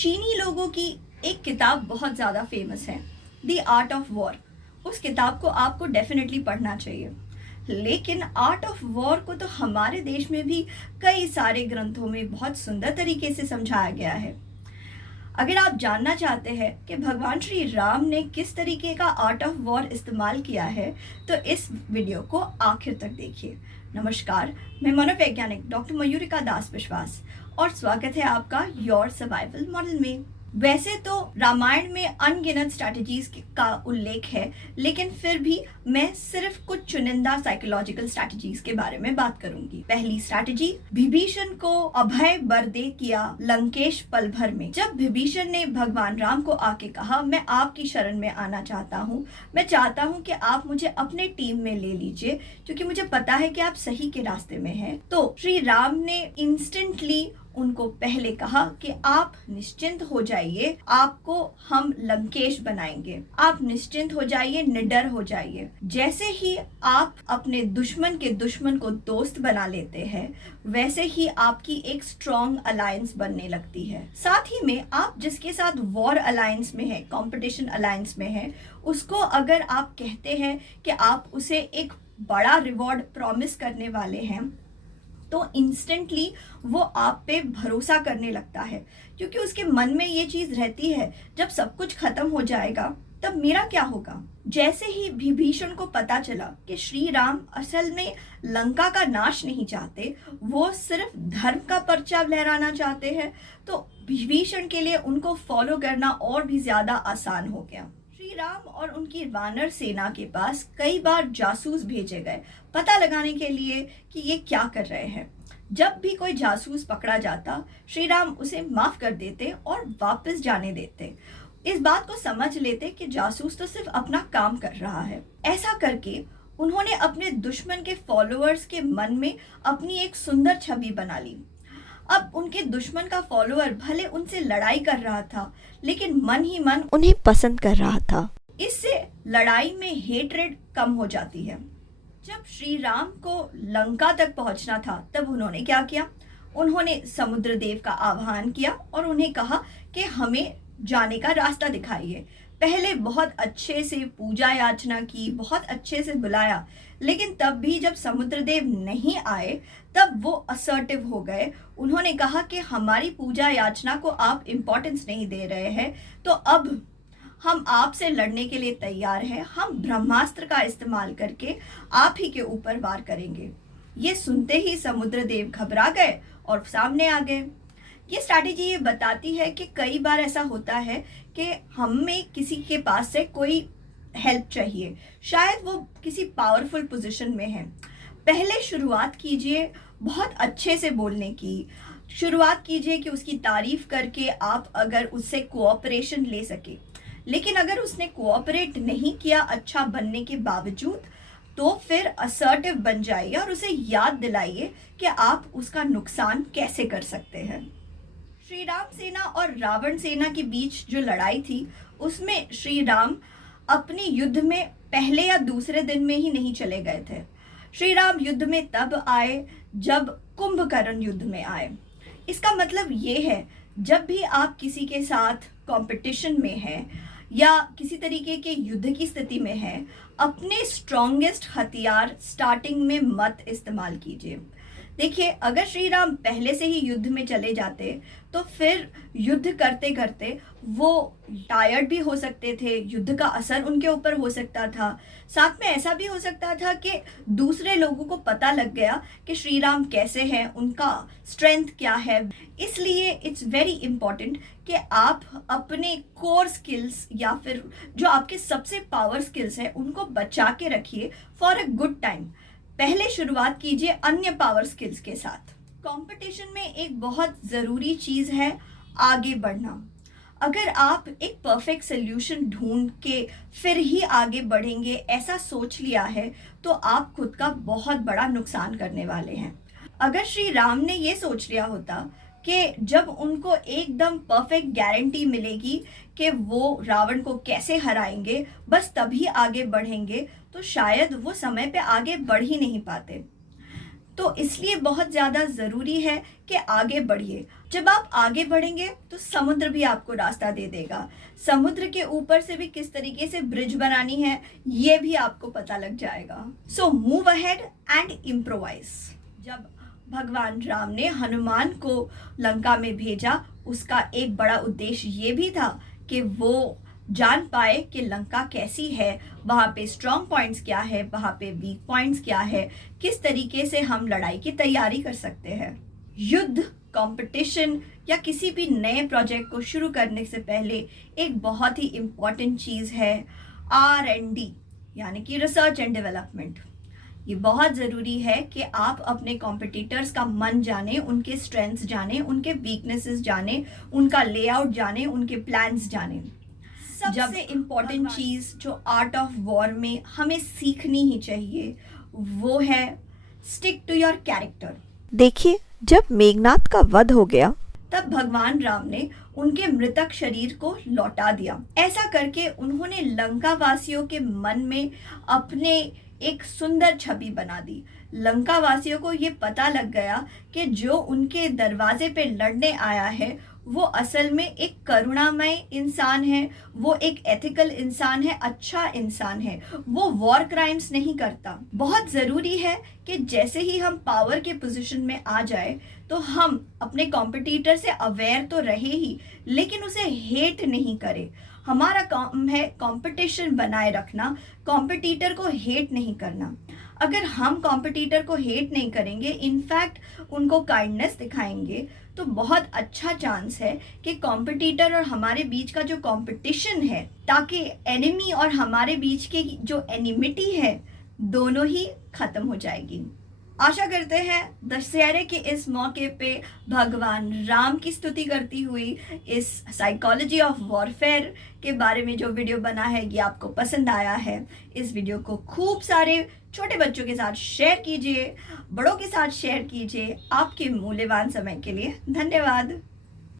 चीनी लोगों की एक किताब बहुत ज़्यादा फेमस है, द आर्ट ऑफ वॉर। उस किताब को आपको डेफिनेटली पढ़ना चाहिए। लेकिन आर्ट ऑफ वॉर को तो हमारे देश में भी कई सारे ग्रंथों में बहुत सुंदर तरीके से समझाया गया है। अगर आप जानना चाहते हैं कि भगवान श्री राम ने किस तरीके का आर्ट ऑफ वॉर इस्तेमाल किया है, तो इस वीडियो को आखिर तक देखिए। नमस्कार, मैं मनोवैज्ञानिक डॉक्टर मयूरिका दास विश्वास और स्वागत है आपका योर सर्वाइवल मॉडल में। वैसे तो रामायण में अनगिनत स्ट्रैटेजीज का उल्लेख है, लेकिन फिर भी मैं सिर्फ कुछ चुनिंदा साइकोलॉजिकल स्ट्रैटेजीज के बारे में बात करूंगी। पहली स्ट्रैटेजी, विभीषण को अभय वर दे किया लंकेश पल भर में। जब विभीषण ने भगवान राम को आके कहा, मैं आपकी शरण में आना चाहता हूँ, मैं चाहता हूँ कि आप मुझे अपने टीम में ले लीजिए क्योंकि मुझे पता है कि आप सही के रास्ते में हैं। तो श्री राम ने इंस्टेंटली उनको पहले कहा कि आप निश्चिंत हो जाइए, आपको हम लंकेश बनाएंगे, आप निश्चिंत हो जाइए, निडर हो जाइए। जैसे ही आप अपने दुश्मन के दुश्मन को दोस्त बना लेते हैं, वैसे ही आपकी एक स्ट्रॉन्ग अलायंस बनने लगती है। साथ ही में आप जिसके साथ वॉर अलायंस में है, कंपटीशन अलायंस में है, उसको अगर आप कहते हैं कि आप उसे एक बड़ा रिवॉर्ड प्रॉमिस करने वाले हैं, तो इंस्टेंटली वो आप पे भरोसा करने लगता है, क्योंकि उसके मन में ये चीज रहती है, जब सब कुछ खत्म हो जाएगा तब मेरा क्या होगा। जैसे ही विभीषण को पता चला कि श्री राम असल में लंका का नाश नहीं चाहते, वो सिर्फ धर्म का पर्चा लहराना चाहते हैं, तो विभीषण के लिए उनको फॉलो करना और भी ज्यादा आसान हो गया। श्री राम और उनकी वानर सेना के पास कई बार जासूस भेजे गए पता लगाने के लिए कि ये क्या कर रहे हैं। जब भी कोई जासूस पकड़ा जाता, श्री राम उसे माफ कर देते और वापस जाने देते। इस बात को समझ लेते कि जासूस तो सिर्फ अपना काम कर रहा है। ऐसा करके उन्होंने अपने दुश्मन के फॉलोअर्स के मन में अपनी एक सुंदर छवि बना ली। अब उनके दुश्मन का फॉलोअर भले उनसे लड़ाई कर रहा था, लेकिन मन ही मन उन्हें पसंद कर रहा था। इससे लड़ाई में हेट्रेड कम हो जाती है। जब श्री राम को लंका तक पहुंचना था, तब उन्होंने क्या किया? उन्होंने समुद्र देव का आह्वान किया और उन्हें कहा कि हमें जाने का रास्ता दिखाइए। पहले बहुत अच्छे से पूजा याचना की, बहुत अच्छे से बुलाया, लेकिन तब भी जब समुद्रदेव नहीं आए, तब वो असर्टिव हो गए। उन्होंने कहा कि हमारी पूजा याचना को आप इम्पोर्टेंस नहीं दे रहे हैं, तो अब हम आपसे लड़ने के लिए तैयार हैं। हम ब्रह्मास्त्र का इस्तेमाल करके आप ही के ऊपर वार करेंगे। ये सुनते ही समुद्रदेव घबरा गए और सामने आ गए। ये स्ट्रैटेजी ये बताती है कि कई बार ऐसा होता है कि हमें किसी के पास से कोई हेल्प चाहिए, शायद वो किसी पावरफुल पोजीशन में है। पहले शुरुआत कीजिए बहुत अच्छे से बोलने की, शुरुआत कीजिए कि उसकी तारीफ करके आप अगर उससे कोऑपरेशन ले सके। लेकिन अगर उसने कोऑपरेट नहीं किया अच्छा बनने के बावजूद, तो फिर असर्टिव बन जाइए और उसे याद दिलाइए कि आप उसका नुकसान कैसे कर सकते हैं। श्री राम सेना और रावण सेना के बीच जो लड़ाई थी, उसमें श्री राम अपने युद्ध में पहले या दूसरे दिन में ही नहीं चले गए थे। श्री राम युद्ध में तब आए जब कुंभकर्ण युद्ध में आए। इसका मतलब ये है, जब भी आप किसी के साथ कंपटीशन में हैं या किसी तरीके के युद्ध की स्थिति में हैं, अपने स्ट्रॉन्गेस्ट हथियार स्टार्टिंग में मत इस्तेमाल कीजिए। देखिए, अगर श्री राम पहले से ही युद्ध में चले जाते, तो फिर युद्ध करते करते वो टायर्ड भी हो सकते थे, युद्ध का असर उनके ऊपर हो सकता था। साथ में ऐसा भी हो सकता था कि दूसरे लोगों को पता लग गया कि श्री राम कैसे हैं, उनका स्ट्रेंथ क्या है। इसलिए इट्स वेरी इंपॉर्टेंट कि आप अपने कोर स्किल्स या फिर जो आपके सबसे पावर स्किल्स हैं, उनको बचा के रखिए फॉर अ गुड टाइम। पहले शुरुआत कीजिए अन्य पावर स्किल्स के साथ। कंपटीशन में एक बहुत ज़रूरी चीज़ है आगे बढ़ना। अगर आप एक परफेक्ट सोल्यूशन ढूंढ के फिर ही आगे बढ़ेंगे, ऐसा सोच लिया है, तो आप खुद का बहुत बड़ा नुकसान करने वाले हैं। अगर श्री राम ने ये सोच लिया होता कि जब उनको एकदम परफेक्ट गारंटी मिलेगी कि वो रावण को कैसे हराएंगे, बस तभी आगे बढ़ेंगे, तो शायद वो समय पे आगे बढ़ ही नहीं पाते। तो इसलिए बहुत ज़्यादा ज़रूरी है कि आगे बढ़िए। जब आप आगे बढ़ेंगे तो समुद्र भी आपको रास्ता दे देगा। समुद्र के ऊपर से भी किस तरीके से ब्रिज बनानी है ये भी आपको पता लग जाएगा। So move ahead and improvise. जब भगवान राम ने हनुमान को लंका में भेजा, उसका एक बड़ा उद्देश्य ये भी था कि वो जान पाए कि लंका कैसी है, वहाँ पे स्ट्रॉन्ग पॉइंट्स क्या है, वहाँ पे वीक पॉइंट्स क्या है, किस तरीके से हम लड़ाई की तैयारी कर सकते हैं। युद्ध, कंपटीशन या किसी भी नए प्रोजेक्ट को शुरू करने से पहले एक बहुत ही इम्पॉर्टेंट चीज़ है R&D, यानी कि रिसर्च एंड डेवलपमेंट। ये बहुत ज़रूरी है कि आप अपने कॉम्पिटिटर्स का मन जाने, उनके स्ट्रेंथ्स जाने, उनके वीकनेसेस जाने, उनका लेआउट जाने, उनके प्लान्स जाने। सबसे इम्पॉर्टेंट चीज़ जो आर्ट ऑफ वॉर में हमें सीखनी ही चाहिए वो है स्टिक टू योर कैरेक्टर। देखिए, जब मेघनाद का वध हो गया तब भगवान राम ने उनके मृतक शरीर को लौटा दिया। ऐसा करके उन्होंने लंका वासियों के मन में अपने एक सुंदर छवि बना दी। लंका वासियों को ये पता लग गया कि जो उनके दरवाजे पे लड़ने आया है वो असल में एक करुणामय इंसान है, वो एक एथिकल इंसान है, अच्छा इंसान है, वो वॉर क्राइम्स नहीं करता। बहुत ज़रूरी है कि जैसे ही हम पावर के पोजीशन में आ जाए तो हम अपने कॉम्पिटिटर से अवेयर तो रहे ही, लेकिन उसे हेट नहीं करें। हमारा काम है कंपटीशन बनाए रखना, कॉम्पिटिटर को हेट नहीं करना। अगर हम कॉम्पिटिटर को हेट नहीं करेंगे, इनफैक्ट उनको काइंडनेस दिखाएंगे, तो बहुत अच्छा चांस है कि कॉम्पिटिटर और हमारे बीच का जो कंपटीशन है, ताकि एनिमी और हमारे बीच की जो एनिमिटी है दोनों ही खत्म हो जाएगी। आशा करते हैं दशहरे के इस मौके पे भगवान राम की स्तुति करती हुई इस साइकोलॉजी ऑफ वॉरफेयर के बारे में जो वीडियो बना है ये आपको पसंद आया है। इस वीडियो को खूब सारे छोटे बच्चों के साथ शेयर कीजिए, बड़ों के साथ शेयर कीजिए। आपके मूल्यवान समय के लिए धन्यवाद।